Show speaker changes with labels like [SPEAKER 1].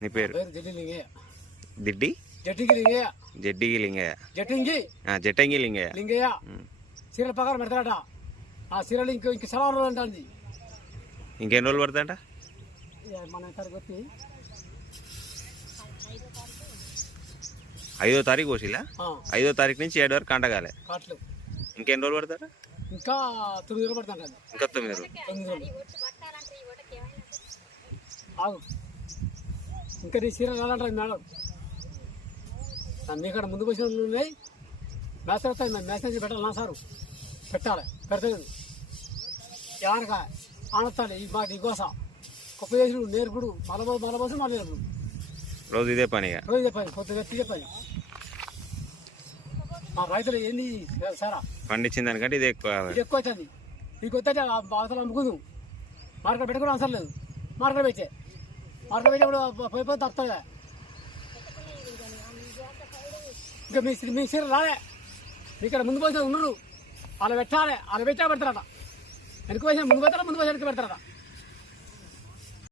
[SPEAKER 1] నీ పేరు? దిడ్డి? జడ్డిగి లింగయ్య
[SPEAKER 2] జట్టింగి
[SPEAKER 1] ఆ, జట్టంగి లింగయ్య.
[SPEAKER 2] లింగయ్య
[SPEAKER 1] ఉమ్.
[SPEAKER 2] సీరియల్ ప్రకారం పెడతాడట. ఆ సీరియల్ ఇంక ఇంక సెలవులు అంటుంది
[SPEAKER 1] ఇంకెన్ని రోజులు పడుతుందంట
[SPEAKER 2] మన వచ్చి.
[SPEAKER 1] ఐదో తారీఖు కోసిలా ఐదో తారీఖు నుంచి ఏడు వరకు కంటగాలే ఇంకెన్ని రోజులు పడతారా
[SPEAKER 2] ఇంకా తొమ్మిది రోజులు పడుతుంది
[SPEAKER 1] ఇంకా తొమ్మిది రోజులు.
[SPEAKER 2] తొమ్మిది రోజులు. ఇంకా నీ సీరియల్ రాలంటారు మేడం. మీ ఇక్కడ ముందు వాళ్ళు ఉన్నాయి. మేసేజ్ వస్తాయి మేము మెసేజ్ పెట్టాలి నా సారు? పెట్టాలి. పెడతలేదు ఎవరిక ఆనత్తాలి ఈ మాట ఈ గోస. కుప్ప చేసుడు నేర్పుడు. మలబో మలబోసు మళ్ళీ నేర్పుడు
[SPEAKER 1] రోజు ఇదే పనిగా
[SPEAKER 2] రోజు చెప్పాలి కొద్దిగా ఎత్తి చెప్పాలి మా రైతులు ఏంది సారా?
[SPEAKER 1] పండించిన దానికంటే ఇది ఎక్కువ
[SPEAKER 2] ఇది ఎక్కువ అవుతుంది. నీకు వస్తే అవసరం అమ్ముకుందు మార్కెట్ పెట్టుకుని అవసరం లేదు. మార్కెట్ పెట్టే. అట్లా పెట్టేప్పుడు పోయిపోయి పోయి తప్పుతుంది ఇంకా మీ మీ సీర రాలే. ఇక్కడ ముందు పోతే ఉండరు అలా పెట్టాలి అలా పెట్టా పెడతారట. వెనుక పోసిన ముందు పోతారా? ముందు పోసిన వెనక పెడతారట.